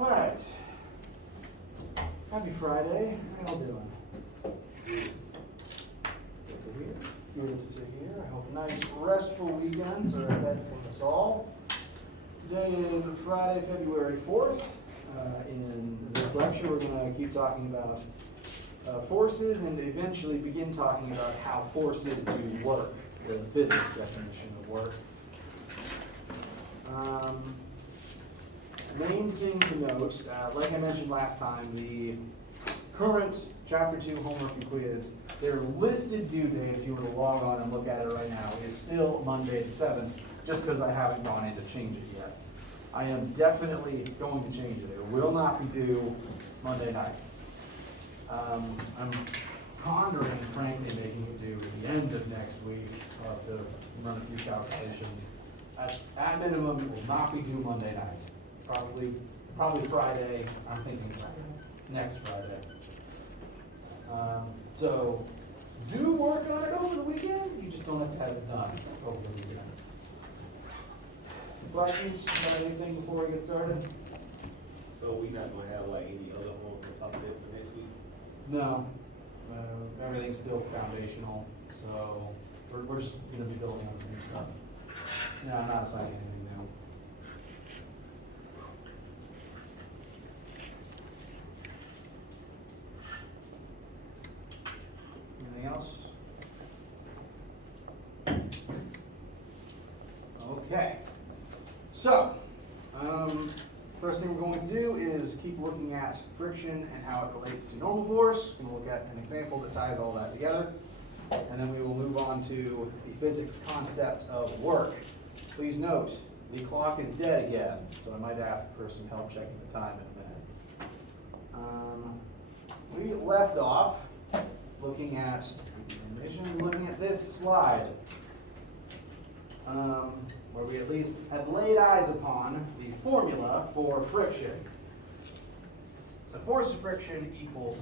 Alright. Happy Friday. How y'all doing? Good to hear. Good to hear. I hope nice, restful weekends are ahead for us all. Today is Friday, February 4th. In this lecture, we're going to keep talking about forces and eventually begin talking about how forces do work, the physics definition of work. Main thing to note, like I mentioned last time, the current Chapter 2 homework and quiz, their listed due date, if you were to log on and look at it right now, is still Monday the 7th, just because I haven't gone in to change it yet. I am definitely going to change it. It will not be due Monday night. I'm pondering, frankly, making it due at the end of next week. I'll have to run a few calculations. At minimum, it will not be due Monday night. Probably Friday. I'm thinking next Friday. So do work on it over the weekend. You just don't have to have it done over the weekend. Questions about anything before we get started? So we not gonna have like any other homework on top of that for next week? No. Everything's still foundational, so we're just going to be building on the same stuff. No, I'm not assigning anything new. Anything else? Okay. So, first thing we're going to do is keep looking at friction and how it relates to normal force. We're going to look at an example that ties all that together. And then we will move on to the physics concept of work. Please note, the clock is dead again, so I might ask for some help checking the time in a minute. We left off looking at this slide. Where we at least had laid eyes upon the formula for friction. So force of friction equals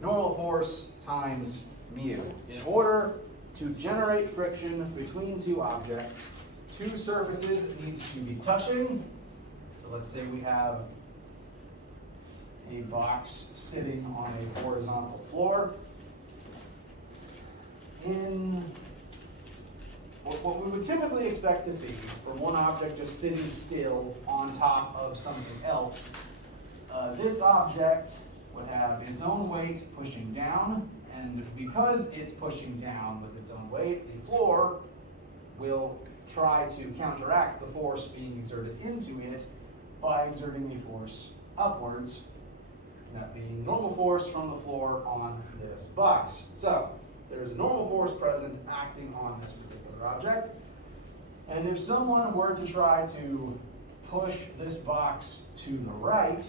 normal force times mu. In order to generate friction between two objects, two surfaces need to be touching. So let's say we have a box sitting on a horizontal floor. What we would typically expect to see for one object just sitting still on top of something else, this object would have its own weight pushing down, and because it's pushing down with its own weight, the floor will try to counteract the force being exerted into it by exerting a force upwards, that being normal force from the floor on this box. So there's normal force present acting on this particular object. And if someone were to try to push this box to the right,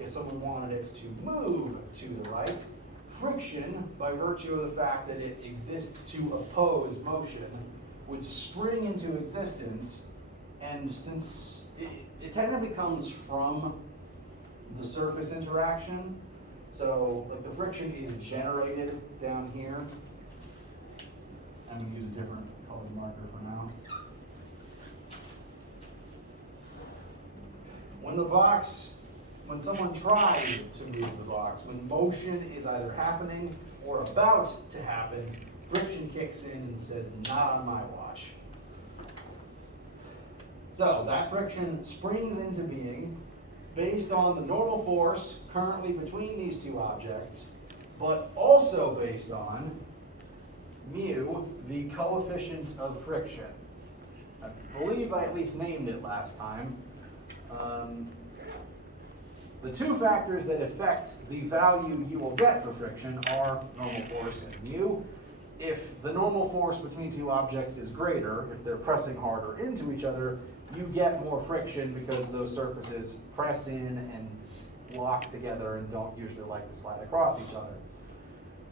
if someone wanted it to move to the right, friction, by virtue of the fact that it exists to oppose motion, would spring into existence. And since it technically comes from the surface interaction, so like the friction is generated down here. I'm going to use a different colored marker for now. When someone tries to move the box, when motion is either happening or about to happen, friction kicks in and says, not on my watch. So that friction springs into being based on the normal force currently between these two objects, but also based on mu, the coefficient of friction. I believe I at least named it last time. The two factors that affect the value you will get for friction are normal force and mu. If the normal force between two objects is greater, if they're pressing harder into each other, you get more friction because those surfaces press in and lock together and don't usually like to slide across each other.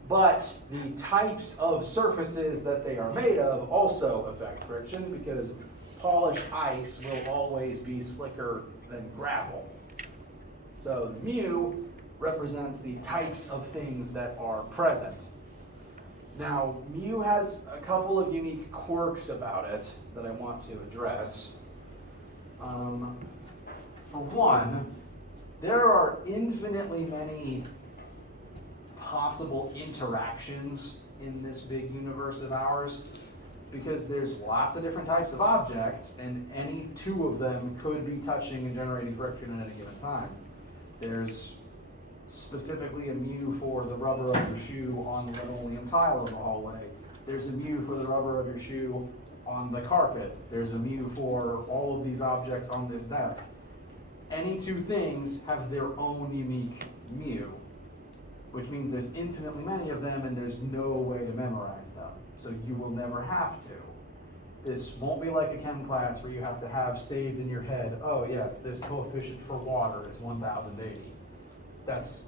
But the types of surfaces that they are made of also affect friction, because polished ice will always be slicker than gravel. So mu represents the types of things that are present. Now, mu has a couple of unique quirks about it that I want to address. For one, There are infinitely many possible interactions in this big universe of ours, because there's lots of different types of objects, and any two of them could be touching and generating friction at any given time. There's specifically a mu for the rubber of your shoe on the linoleum tile of the hallway. There's a mu for the rubber of your shoe on the carpet. There's a mu for all of these objects on this desk. Any two things have their own unique mu, which means there's infinitely many of them and there's no way to memorize them. So you will never have to. This won't be like a chem class where you have to have saved in your head, oh yes, this coefficient for water is 1080. That's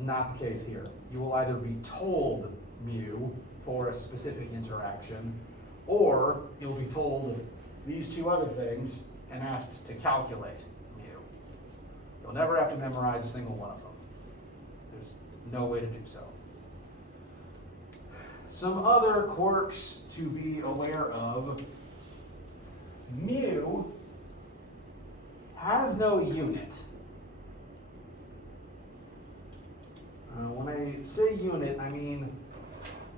not the case here. You will either be told mu for a specific interaction, or you'll be told these two other things and asked to calculate mu. You'll never have to memorize a single one of them. There's no way to do so. Some other quirks to be aware of. Mu has no unit. When I say unit, I mean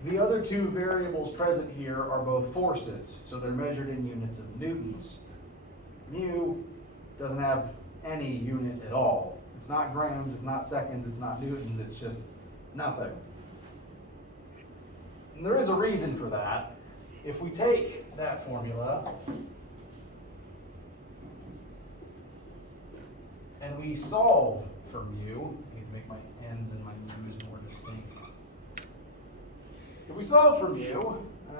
the other two variables present here are both forces, so they're measured in units of newtons. Mu doesn't have any unit at all. It's not grams, it's not seconds, it's not newtons, it's just nothing. And there is a reason for that. If we take that formula and we solve for mu, I need to make my n's and my mu's more distinct. If we solve for mu,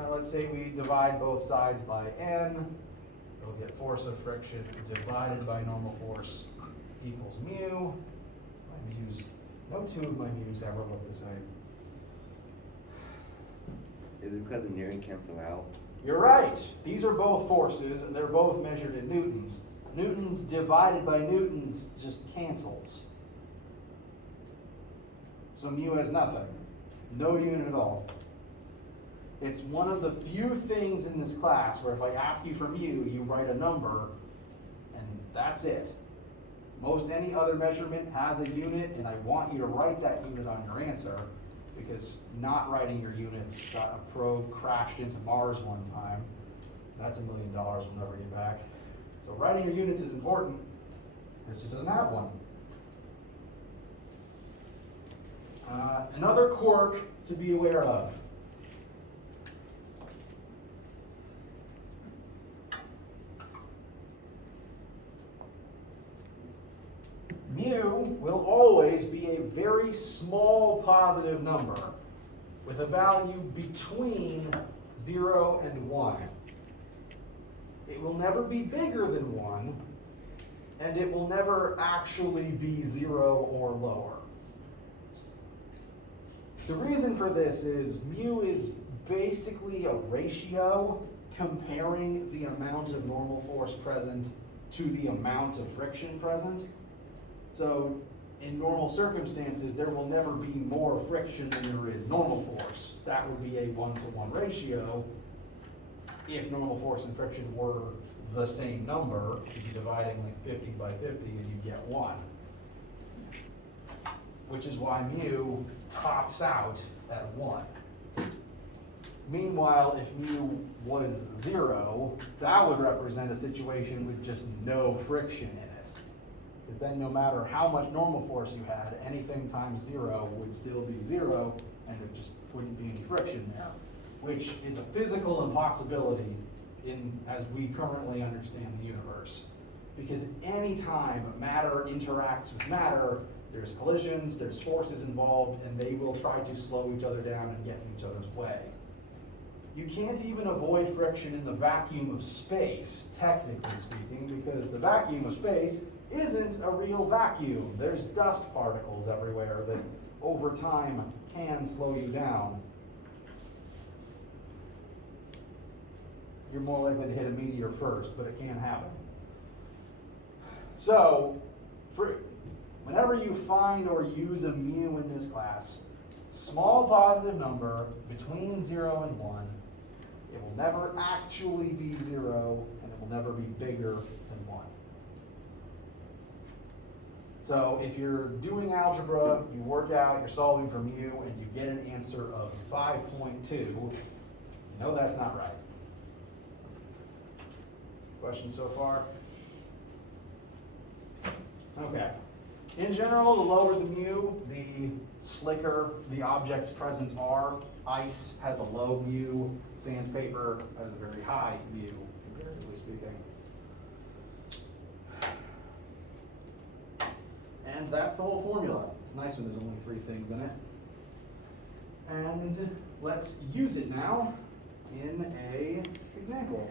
let's say we divide both sides by n, we'll get force of friction divided by normal force equals mu. My mu's, no two of my mu's ever look the same. Is it because the nearing cancel out? You're right. These are both forces, and they're both measured in newtons. Newtons divided by newtons just cancels. So mu has nothing. No unit at all. It's one of the few things in this class where if I ask you for mu, you write a number, and that's it. Most any other measurement has a unit, and I want you to write that unit on your answer, because not writing your units got a probe crashed into Mars one time. That's $1 million we'll never get back. So writing your units is important. This just doesn't have one. Another quirk to be aware of. Mu will always be a very small positive number with a value between 0 and 1. It will never be bigger than 1, and it will never actually be 0 or lower. The reason for this is mu is basically a ratio comparing the amount of normal force present to the amount of friction present. So in normal circumstances, there will never be more friction than there is normal force. That would be a 1-to-1 ratio. If normal force and friction were the same number, you'd be dividing like 50 by 50 and you get 1. Which is why mu tops out at 1. Meanwhile, if mu was 0, that would represent a situation with just no friction in it. Because then no matter how much normal force you had, anything times 0 would still be 0, and there just wouldn't be any friction there, which is a physical impossibility as we currently understand the universe. Because any time matter interacts with matter, there's collisions, there's forces involved, and they will try to slow each other down and get in each other's way. You can't even avoid friction in the vacuum of space, technically speaking, because the vacuum of space isn't a real vacuum. There's dust particles everywhere that over time can slow you down. You're more likely to hit a meteor first, but it can happen. So, whenever you find or use a mu in this class, small positive number between 0 and 1, it will never actually be 0, and it will never be bigger than 1. So if you're doing algebra, you work out, you're solving for mu, and you get an answer of 5.2, you know that's not right. Questions so far? Okay. In general, the lower the mu, the slicker the objects present are. Ice has a low mu, sandpaper has a very high mu, comparatively speaking. And that's the whole formula. It's nice when there's only 3 things in it. And let's use it now in an example.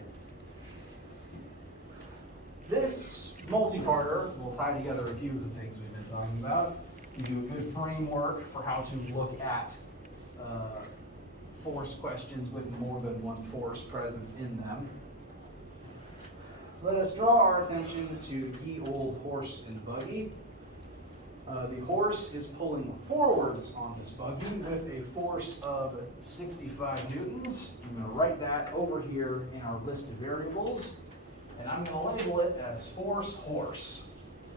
This multi-parter will tie together a few of the things we've been talking about. Give you a good framework for how to look at force questions with more than one force present in them. Let us draw our attention to ye old horse and buggy. The horse is pulling forwards on this buggy with a force of 65 newtons. I'm going to write that over here in our list of variables, and I'm going to label it as force horse,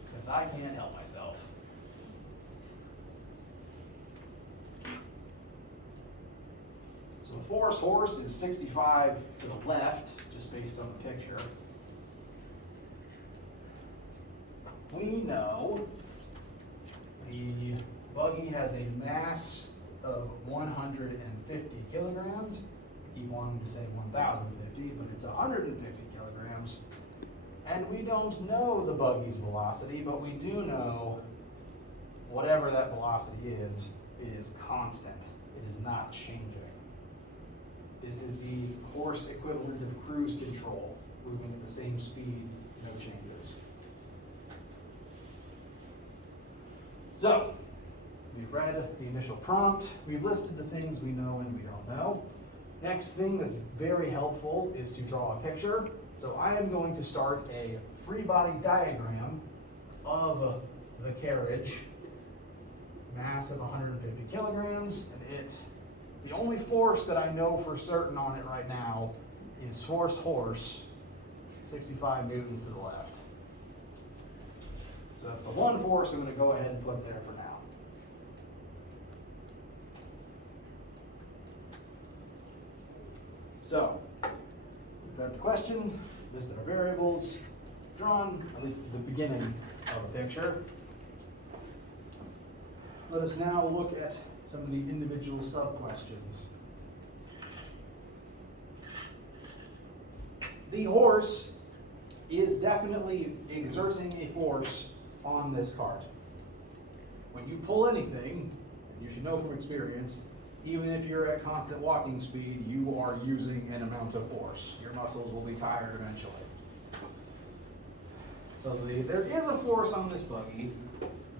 because I can't help myself. So force horse is 65 to the left, just based on the picture. We know the buggy has a mass of 150 kilograms. I keep wanting to say 1,050, but it's 150 kilograms. And we don't know the buggy's velocity, but we do know whatever that velocity is, it is constant. It is not changing. This is the horse equivalent of cruise control, moving at the same speed, no changes. So, we've read the initial prompt, we've listed the things we know and we don't know. Next thing that's very helpful is to draw a picture. So I am going to start a free body diagram of the carriage, mass of 150 kilograms, and the only force that I know for certain on it right now is force horse, 65 newtons to the left. So that's the one force I'm going to go ahead and put there for now. So, we've got the question, listed our variables, drawn, at least at the beginning of a picture. Let us now look at some of the individual sub-questions. The horse is definitely exerting a force on this cart. When you pull anything, and you should know from experience, even if you're at constant walking speed, you are using an amount of force. Your muscles will be tired eventually. So there is a force on this buggy,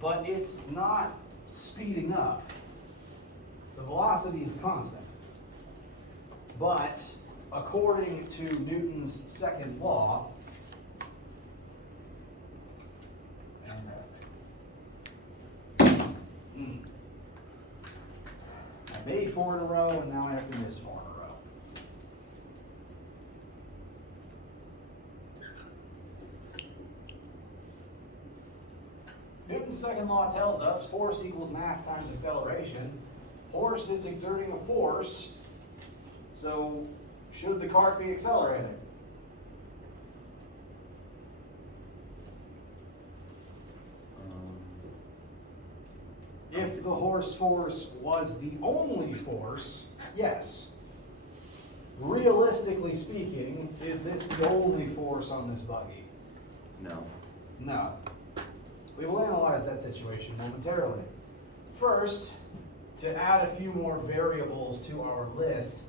but it's not speeding up. The velocity is constant. But according to Newton's second law, I made 4 in a row, and now I have to miss 4 in a row. Newton's second law tells us force equals mass times acceleration. Horse is exerting a force, so should the cart be accelerating? If the horse force was the only force, yes. Realistically speaking, is this the only force on this buggy? No. No. We will analyze that situation momentarily. First, to add a few more variables to our list,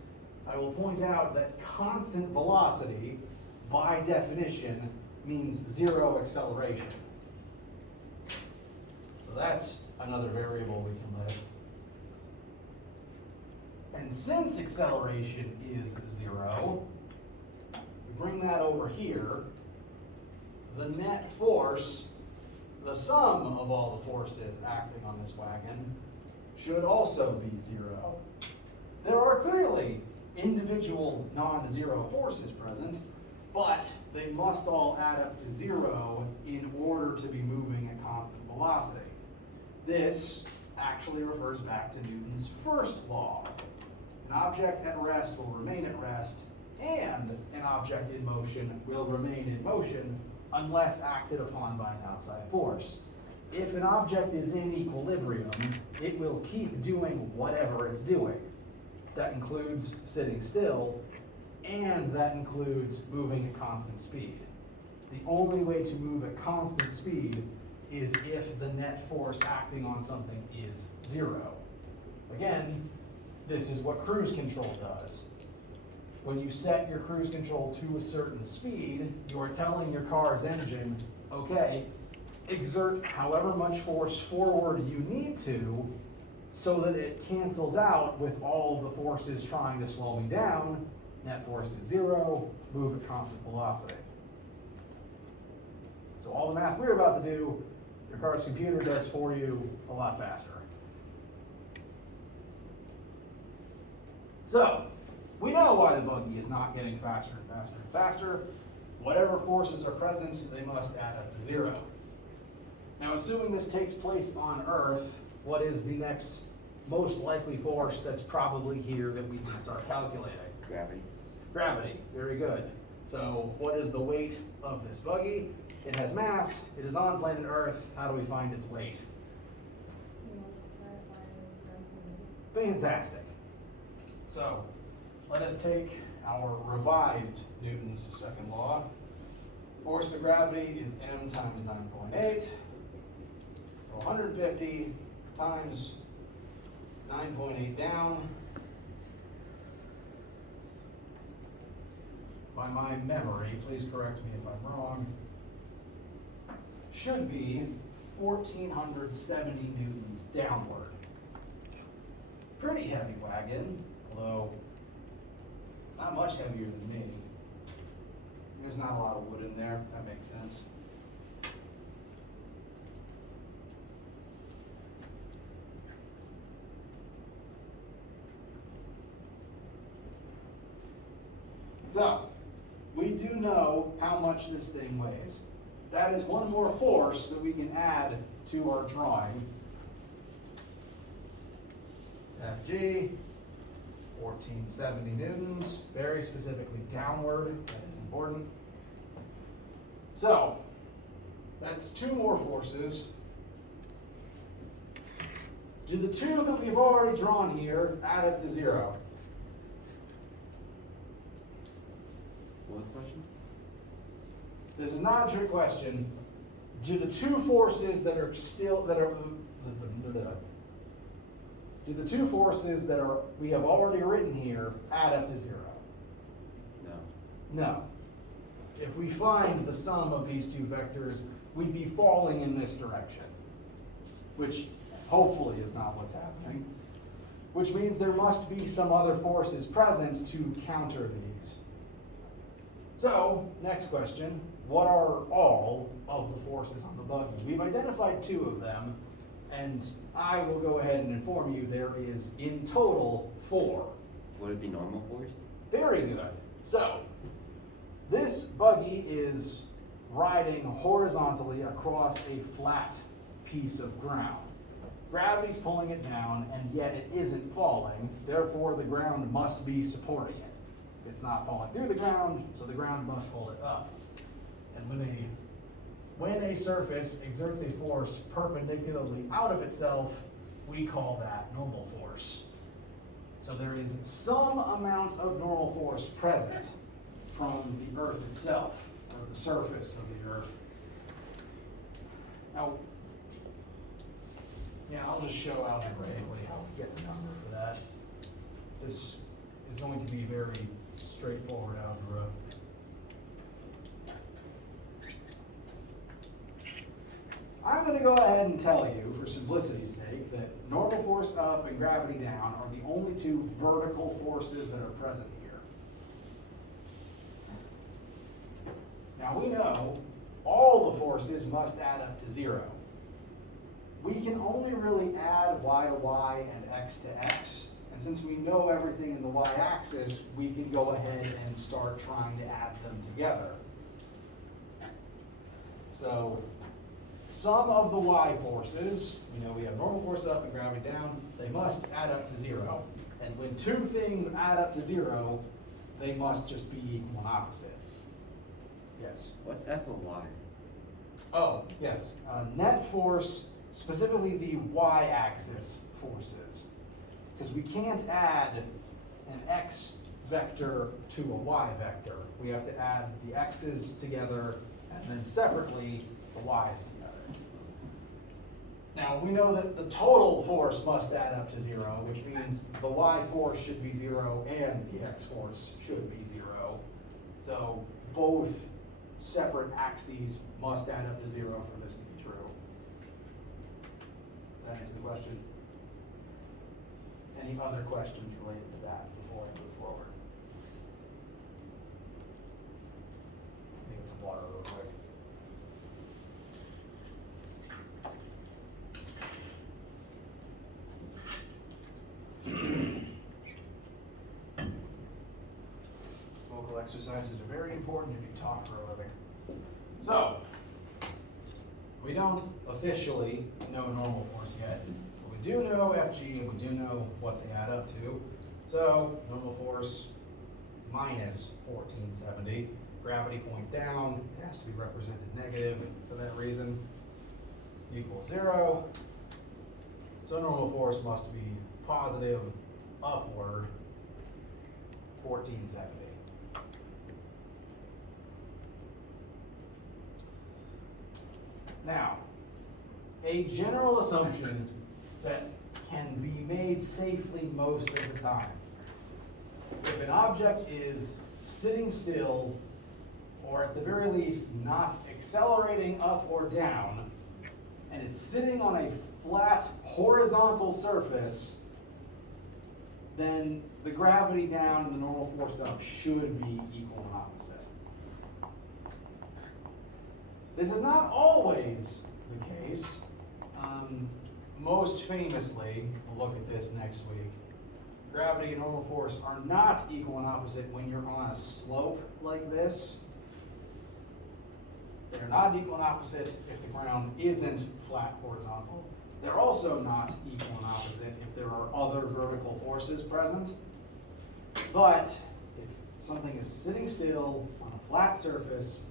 I will point out that constant velocity, by definition, means 0 acceleration. So that's another variable we can list. And since acceleration is 0, we bring that over here, the net force, the sum of all the forces acting on this wagon, should also be 0. There are clearly individual non-zero forces present, but they must all add up to 0 in order to be moving at constant velocity. This actually refers back to Newton's first law. An object at rest will remain at rest, and an object in motion will remain in motion unless acted upon by an outside force. If an object is in equilibrium, it will keep doing whatever it's doing. That includes sitting still, and that includes moving at constant speed. The only way to move at constant speed is if the net force acting on something is 0. Again, this is what cruise control does. When you set your cruise control to a certain speed, you are telling your car's engine, okay, exert however much force forward you need to so that it cancels out with all of the forces trying to slow me down. Net force is 0, move at constant velocity. So all the math we're about to do, your car's computer does for you a lot faster. So, we know why the buggy is not getting faster and faster and faster. Whatever forces are present, they must add up to 0. Now, assuming this takes place on Earth, what is the next most likely force that's probably here that we can start calculating? Gravity. Gravity, very good. So, what is the weight of this buggy? It has mass, it is on planet Earth. How do we find its weight? Fantastic. So, let us take our revised Newton's second law. Force of gravity is m times 9.8. So 150 times 9.8 down. By my memory, please correct me if I'm wrong, should be 1,470 newtons downward. Pretty heavy wagon, although not much heavier than me. There's not a lot of wood in there, that makes sense. So, we do know how much this thing weighs. That is one more force that we can add to our drawing. Fg, 1,470 newtons, very specifically downward, that is important. So, that's 2 more forces. Do the 2 that we've already drawn here add up to 0? What was the question? This is not a trick question. Do the 2 forces that are do the 2 forces that we have already written here add up to 0? No. No. If we find the sum of these 2 vectors, we'd be falling in this direction, which hopefully is not what's happening, which means there must be some other forces present to counter these. So, next question, what are all of the forces on the buggy? We've identified 2 of them, and I will go ahead and inform you there is in total 4. Would it be normal force? Very good. So, this buggy is riding horizontally across a flat piece of ground. Gravity's pulling it down, and yet it isn't falling, therefore the ground must be supporting it. It's not falling through the ground, so the ground must hold it up. And when a surface exerts a force perpendicularly out of itself, we call that normal force. So there is some amount of normal force present from the Earth itself, or the surface of the Earth. Now, I'll just show algebraically how we get the number for that. This is going to be very straightforward algebra. I'm going to go ahead and tell you, for simplicity's sake, that normal force up and gravity down are the only 2 vertical forces that are present here. Now we know all the forces must add up to 0. We can only really add y to y and x to x, And since we know everything in the y-axis, we can go ahead and start trying to add them together. So, sum of the y forces, we know we have normal force up and gravity down, they must add up to 0. And when two things add up to 0, they must just be equal and opposite. Yes? What's F of Y? Oh, yes. Net force, specifically the y-axis forces. Because we can't add an x vector to a y vector. We have to add the x's together and then separately the y's together. Now, we know that the total force must add up to 0, which means the y force should be 0 and the x force should be 0. So both separate axes must add up to 0 for this to be true. Does that answer the question? Any other questions related to that before I move forward? Let me get some water real quick. Vocal exercises are very important if you talk for a living. So, we don't officially know normal force yet. But we do know Fg and we do know what they add up to. So, normal force minus 1470. Gravity point down, it has to be represented negative for that reason, equals 0. So normal force must be positive upward 1470. Now, a general assumption that can be made safely most of the time. If an object is sitting still, or at the very least not accelerating up or down, and it's sitting on a flat horizontal surface, then the gravity down and the normal force up should be equal and opposite. This is not always the case. Most famously, we'll look at this next week, gravity and normal force are not equal and opposite when you're on a slope like this. They're not equal and opposite if the ground isn't flat horizontal. They're also not equal and opposite if there are other vertical forces present. But if something is sitting still on a flat surface,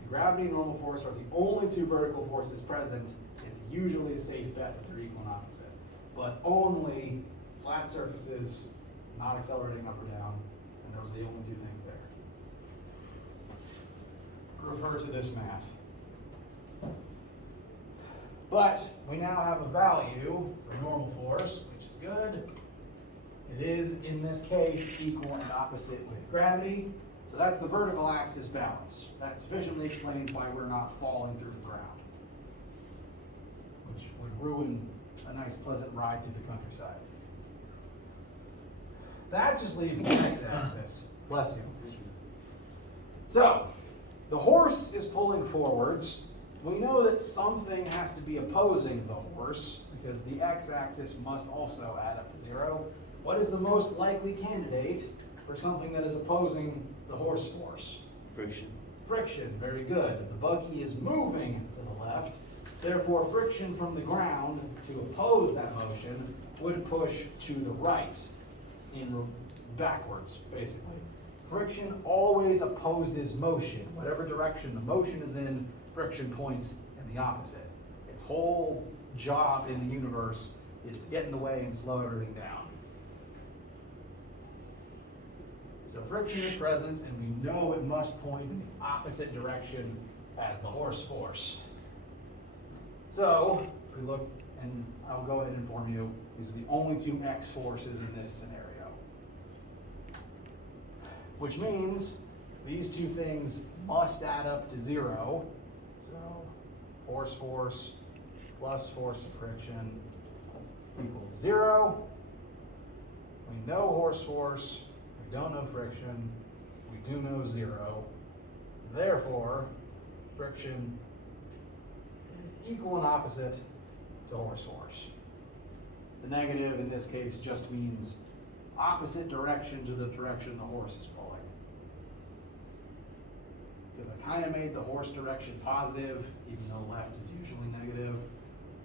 and gravity and normal force are the only two vertical forces present, it's usually a safe bet that they're equal and opposite. But only flat surfaces, not accelerating up or down, and those are the only two things there. Refer to this math. But we now have a value for normal force, which is good. It is, in this case, equal and opposite with gravity. So that's the vertical axis balance. That sufficiently explains why we're not falling through the ground, which would ruin a nice, pleasant ride through the countryside. That just leaves the x-axis. Bless you. So, the horse is pulling forwards. We know that something has to be opposing the horse because the x-axis must also add up to 0. What is the most likely candidate for something that is opposing the horse force? Friction. Friction, very good. The buggy is moving to the left. Therefore, friction from the ground to oppose that motion would push to the right, backwards, basically. Friction always opposes motion. Whatever direction the motion is in, friction points in the opposite. Its whole job in the universe is to get in the way and slow everything down. So friction is present, and we know it must point in the opposite direction as the horse force. So, if we look, and I'll go ahead and inform you, these are the only two x forces in this scenario. Which means these two things must add up to 0. So, horse force plus force of friction equals 0. We know horse force, we don't know friction, we do know 0. Therefore, friction is equal and opposite to horse force. The negative in this case just means opposite direction to the direction the horse is pulling. Because I kind of made the horse direction positive, even though left is usually negative.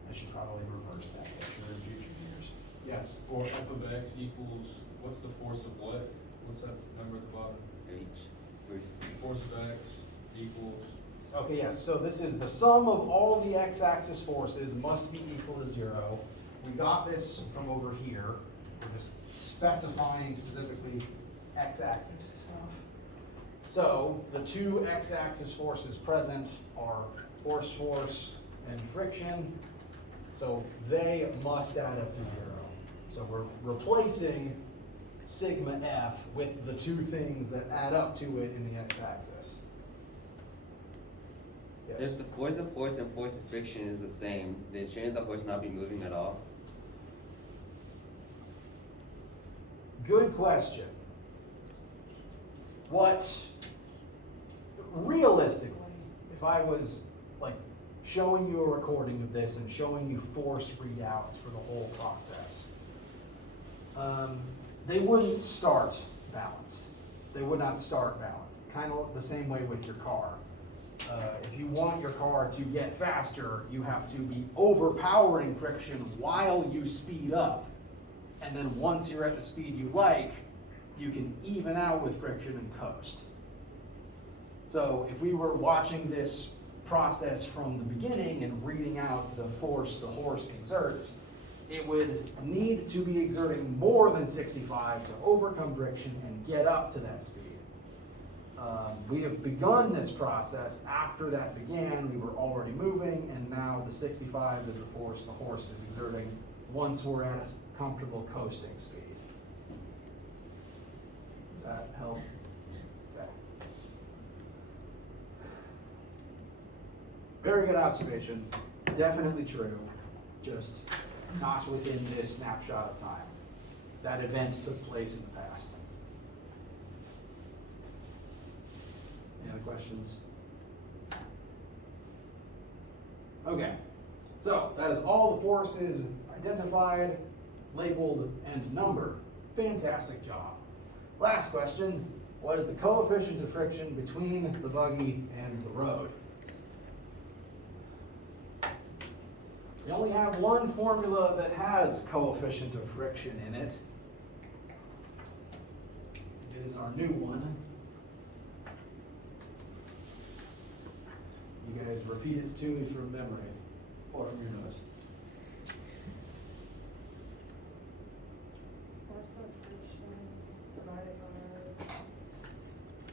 I should probably reverse that picture in future years. Yes? For f of x equals, what's the force of what? What's that number at the bottom? H versus Force of x equals, Okay, yes, so this is the sum of all the x-axis forces must be equal to 0. We got this from over here. We're just specifying specifically x-axis stuff. So the two x-axis forces present are force and friction. So they must add up to 0. So we're replacing sigma f with the two things that add up to it in the x-axis. Yes. If the force of force and force of friction is the same, then shouldn't the horse not be moving at all? Good question. What, realistically, if I was like showing you a recording of this and showing you force readouts for the whole process, they wouldn't start balanced. They would not start balanced. Kind of the same way with your car. If you want your car to get faster, you have to be overpowering friction while you speed up. And then once you're at the speed you like, you can even out with friction and coast. So if we were watching this process from the beginning and reading out the force the horse exerts, it would need to be exerting more than 65 to overcome friction and get up to that speed. We have begun this process after that began. We were already moving, and now the 65 is the force the horse is exerting once we're at a comfortable coasting speed. Does that help? Okay. Very good observation. Definitely true. Just not within this snapshot of time. That event took place in the past. Any other questions? Okay, so that is all the forces identified, labeled, and numbered. Fantastic job. Last question, what is the coefficient of friction between the buggy and the road? We only have one formula that has coefficient of friction in it. It is our new one. You guys repeat it to me from memory or from your notes. Force of friction divided by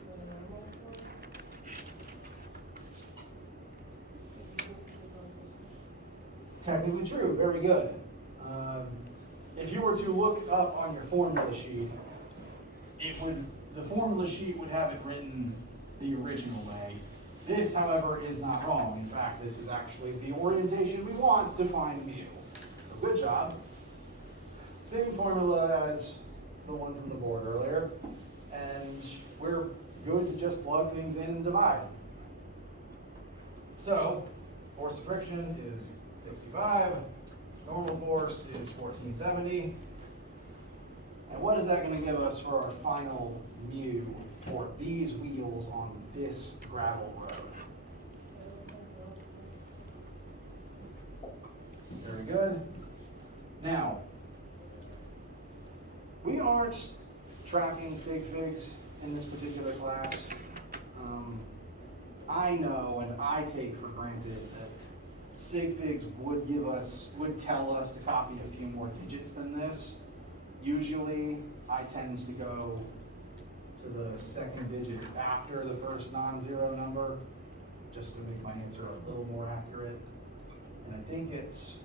the normal force. Technically true, very good. If you were to look up on your formula sheet, the formula sheet would have it written the original way. This, however, is not wrong. In fact, this is actually the orientation we want to find mu. So good job. Same formula as the one from the board earlier. And we're good to just plug things in and divide. So, force of friction is 65. Normal force is 1470. And what is that going to give us for our final mu for these wheels on this gravel road? Very good. Now, we aren't tracking sig figs in this particular class. I know and I take for granted that sig figs would tell us to copy a few more digits than this. Usually, I tend to go to the second digit after the first non-zero number, just to make my answer a little more accurate. And I think it's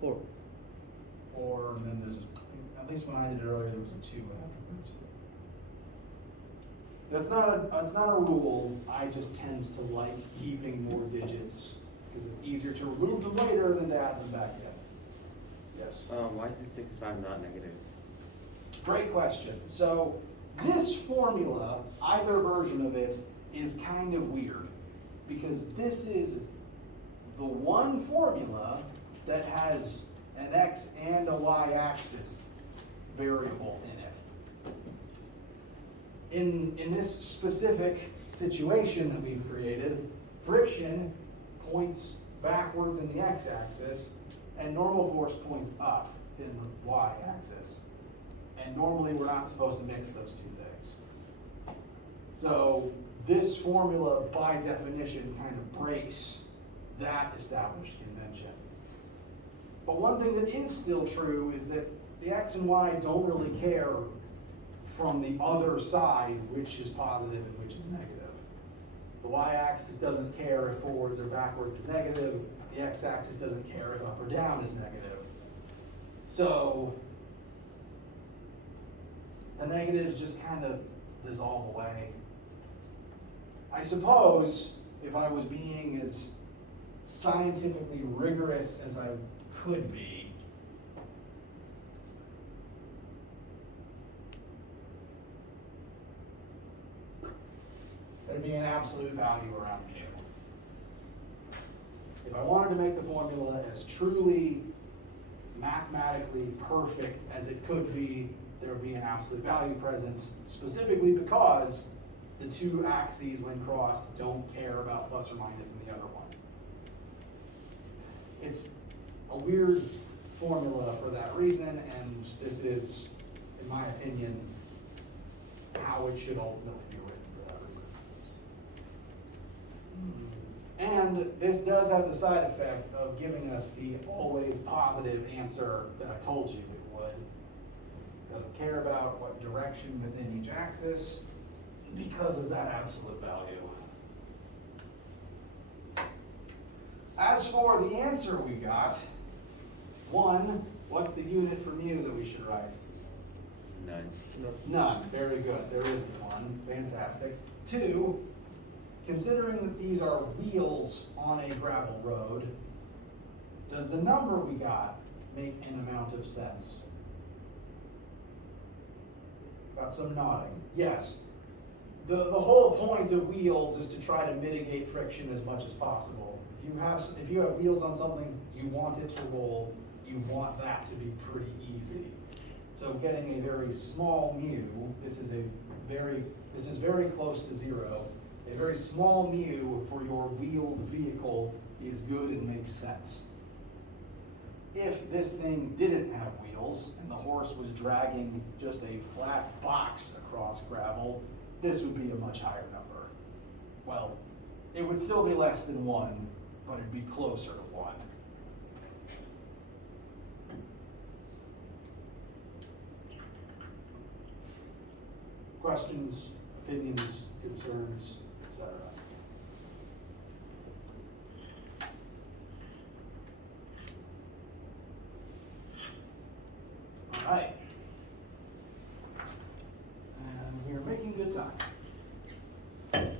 4, and then there's, at least when I did it earlier, there was a 2 afterwards. It's not a rule, I just tend to like keeping more digits, because it's easier to remove them later than to add them back in. Yes? Why is this 65 not negative? Great question. So this formula, either version of it, is kind of weird, because this is the one formula that has an x and a y axis variable in it. In this specific situation that we've created, friction points backwards in the x-axis, and normal force points up in the y-axis. And normally we're not supposed to mix those two things. So this formula, by definition, kind of breaks that established convention. But one thing that is still true is that the x and y don't really care from the other side which is positive and which is negative. The y-axis doesn't care if forwards or backwards is negative. The x-axis doesn't care if up or down is negative. So the negatives just kind of dissolve away. I suppose if I was being as scientifically rigorous as I could be, there'd be an absolute value around mu. If I wanted to make the formula as truly mathematically perfect as it could be, there would be an absolute value present, specifically because the two axes, when crossed, don't care about plus or minus in the other one. It's a weird formula for that reason, and this is, in my opinion, how it should ultimately be written for that reason. And this does have the side effect of giving us the always positive answer that I told you it would. It doesn't care about what direction within each axis because of that absolute value. As for the answer we got, 1, what's the unit for mu that we should write? None. None. Very good. There isn't one. Fantastic. 2, considering that these are wheels on a gravel road, does the number we got make an amount of sense? Got some nodding. Yes. The whole point of wheels is to try to mitigate friction as much as possible. If you have wheels on something, you want it to roll, you want that to be pretty easy. So getting a very small mu, this is very close to 0. A very small mu for your wheeled vehicle is good and makes sense. If this thing didn't have wheels and the horse was dragging just a flat box across gravel, this would be a much higher number. Well, it would still be less than 1, but it'd be closer to 1. Questions, opinions, concerns, etc. All right. And we're making good time.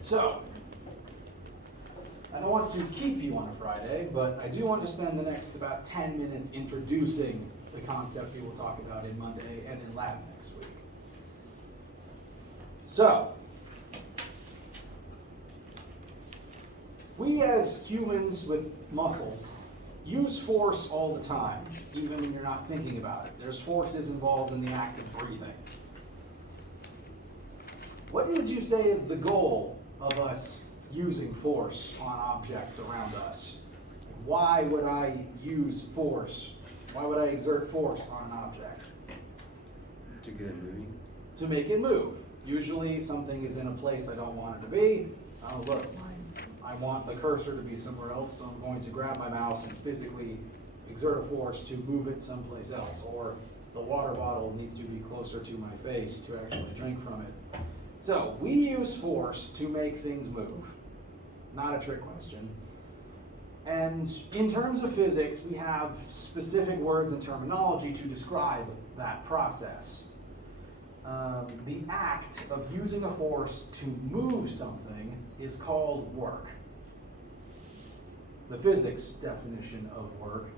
So, I don't want to keep you on a Friday, but I do want to spend the next about 10 minutes introducing the concept we will talk about in Monday and in lab next week. So, we as humans with muscles use force all the time, even when you're not thinking about it. There's forces involved in the act of breathing. What would you say is the goal of us using force on objects around us? Why would I use force? Why would I exert force on an object? To get it moving. To make it move. Usually something is in a place I don't want it to be. Oh, look, I want the cursor to be somewhere else, so I'm going to grab my mouse and physically exert a force to move it someplace else. Or the water bottle needs to be closer to my face to actually drink from it. So we use force to make things move. Not a trick question. And in terms of physics, we have specific words and terminology to describe that process. The act of using a force to move something is called work. The physics definition of work.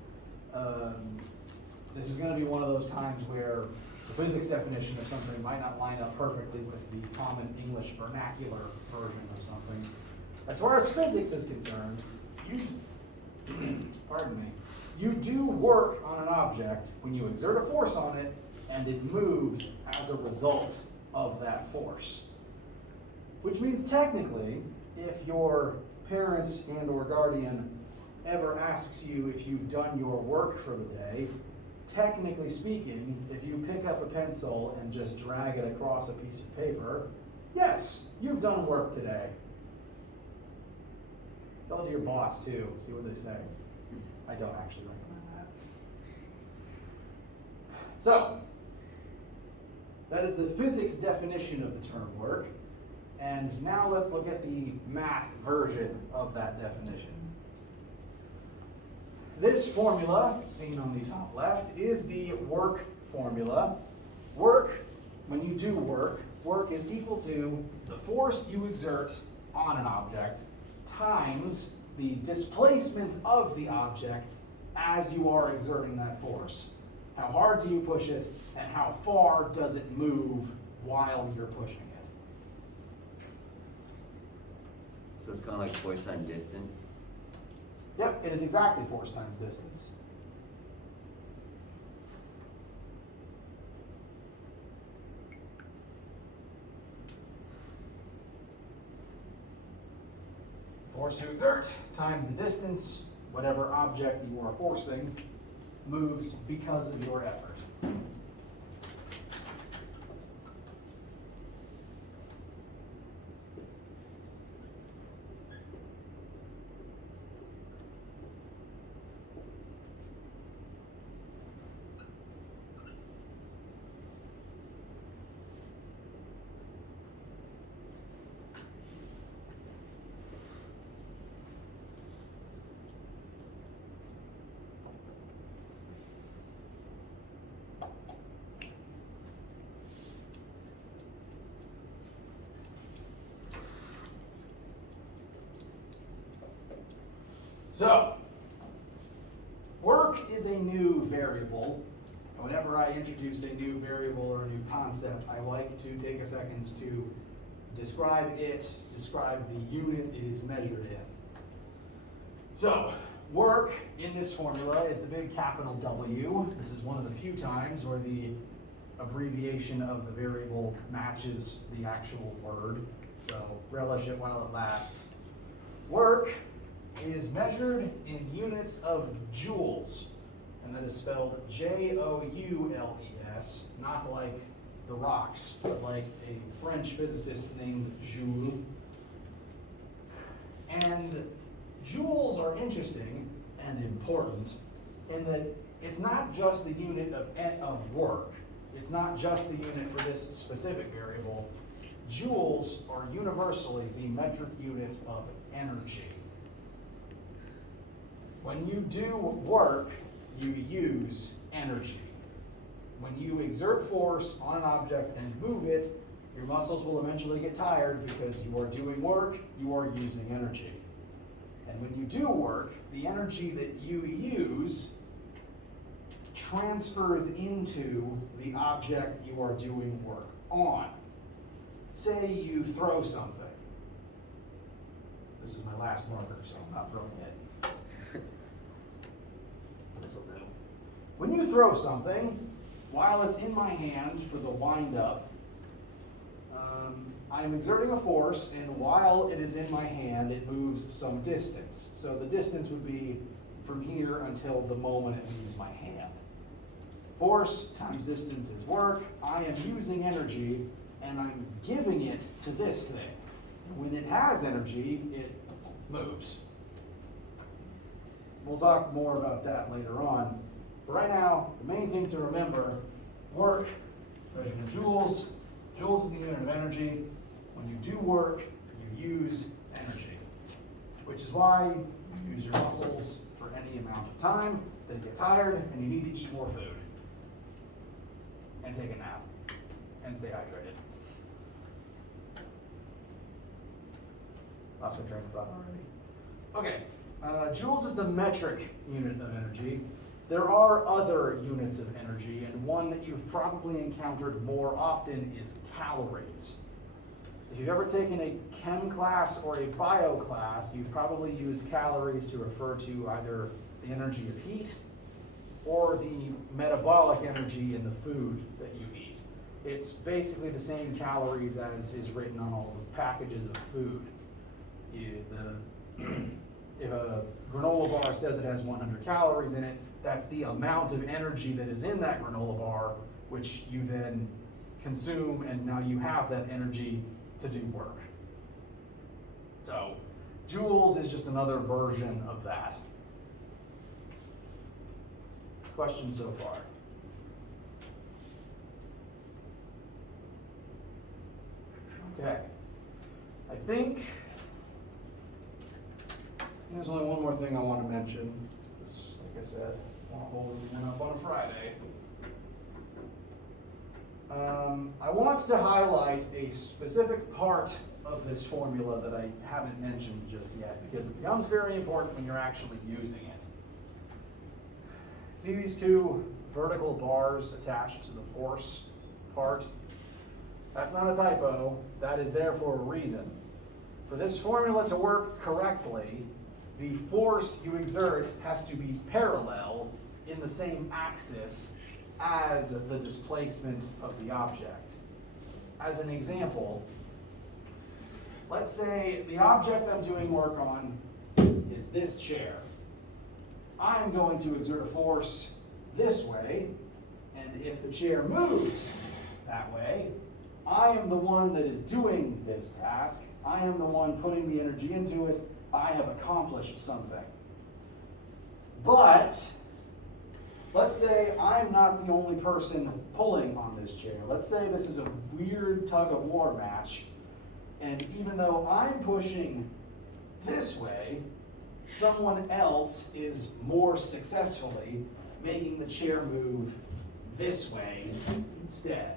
This is going to be one of those times where the physics definition of something might not line up perfectly with the common English vernacular version of something. As far as physics is concerned, you do work on an object when you exert a force on it and it moves as a result of that force. Which means technically, if your parent and or guardian ever asks you if you've done your work for the day, technically speaking, if you pick up a pencil and just drag it across a piece of paper, yes, you've done work today. Tell it to your boss too, see what they say. I don't actually recommend that. So, that is the physics definition of the term work. And now let's look at the math version of that definition. This formula, seen on the top left, is the work formula. Work, when you do work, work is equal to the force you exert on an object times the displacement of the object as you are exerting that force. How hard do you push it, and how far does it move while you're pushing it? So it's kind of like force times distance. Yep, it is exactly force times distance. Force you exert times the distance, whatever object you are forcing moves because of your effort. So, work is a new variable. And whenever I introduce a new variable or a new concept, I like to take a second to describe it, describe the unit it is measured in. So, work in this formula is the big capital W. This is one of the few times where the abbreviation of the variable matches the actual word. So, relish it while it lasts. Work is measured in units of joules, and that is spelled Joules, not like the rocks, but like a French physicist named Joule. And joules are interesting and important in that it's not just the unit of work. It's not just the unit for this specific variable. Joules are universally the metric unit of energy. When you do work, you use energy. When you exert force on an object and move it, your muscles will eventually get tired because you are doing work, you are using energy. And when you do work, the energy that you use transfers into the object you are doing work on. Say you throw something. This is my last marker, so I'm not throwing it. This'll do. When you throw something, while it's in my hand for the wind up, I am exerting a force, and while it is in my hand, it moves some distance. So the distance would be from here until the moment it leaves my hand. Force times distance is work. I am using energy, and I'm giving it to this thing. When it has energy, it moves. We'll talk more about that later on. But right now, the main thing to remember, work, measured in joules. Joules is the unit of energy. When you do work, you use energy. Which is why you use your muscles for any amount of time. Then you get tired, and you need to eat more food. And take a nap. And stay hydrated. Lost my train of thought already. Okay. Joules is the metric unit of energy. There are other units of energy, and one that you've probably encountered more often is calories. If you've ever taken a chem class or a bio class, you've probably used calories to refer to either the energy of heat or the metabolic energy in the food that you eat. It's basically the same calories as is written on all the packages of food. If a granola bar says it has 100 calories in it, that's the amount of energy that is in that granola bar, which you then consume, and now you have that energy to do work. So, joules is just another version of that. Questions so far? Okay. I think there's only one more thing I want to mention. Like I said, I want to hold everything up on a Friday. I want to highlight a specific part of this formula that I haven't mentioned just yet, because it becomes very important when you're actually using it. See these two vertical bars attached to the force part? That's not a typo. That is there for a reason. For this formula to work correctly, the force you exert has to be parallel in the same axis as the displacement of the object. As an example, let's say the object I'm doing work on is this chair. I'm going to exert a force this way, and if the chair moves that way, I am the one that is doing this task. I am the one putting the energy into it. I have accomplished something. But let's say I'm not the only person pulling on this chair. Let's say this is a weird tug-of-war match, and even though I'm pushing this way, someone else is more successfully making the chair move this way instead.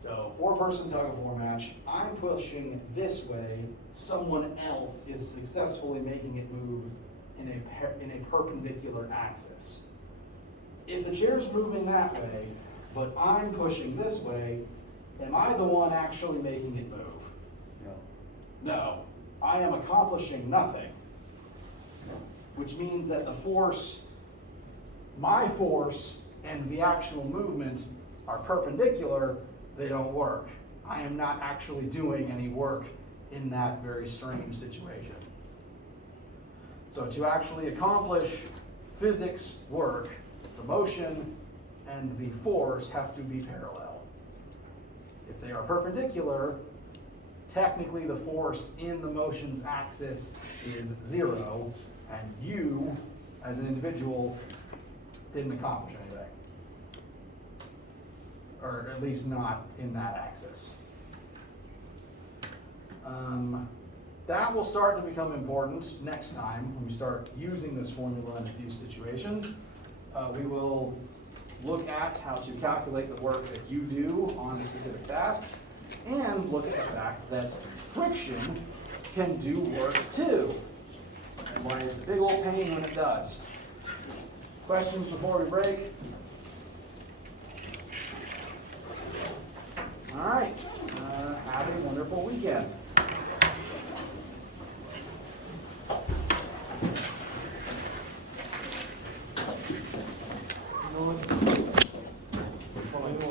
So, four-person tug-of-war match, I'm pushing this way, someone else is successfully making it move in a perpendicular axis. If the chair's moving that way, but I'm pushing this way, am I the one actually making it move? No. No, I am accomplishing nothing. Which means that the force, my force, and the actual movement are perpendicular, they don't work. I am not actually doing any work in that very strange situation. So to actually accomplish physics work, the motion and the force have to be parallel. If they are perpendicular, technically the force in the motion's axis is 0, and you, as an individual, didn't accomplish anything. Or at least not in that axis. That will start to become important next time when we start using this formula in a few situations. We will look at how to calculate the work that you do on specific tasks, and look at the fact that friction can do work too, and why it's a big old pain when it does. Questions before we break? All right, have a wonderful weekend.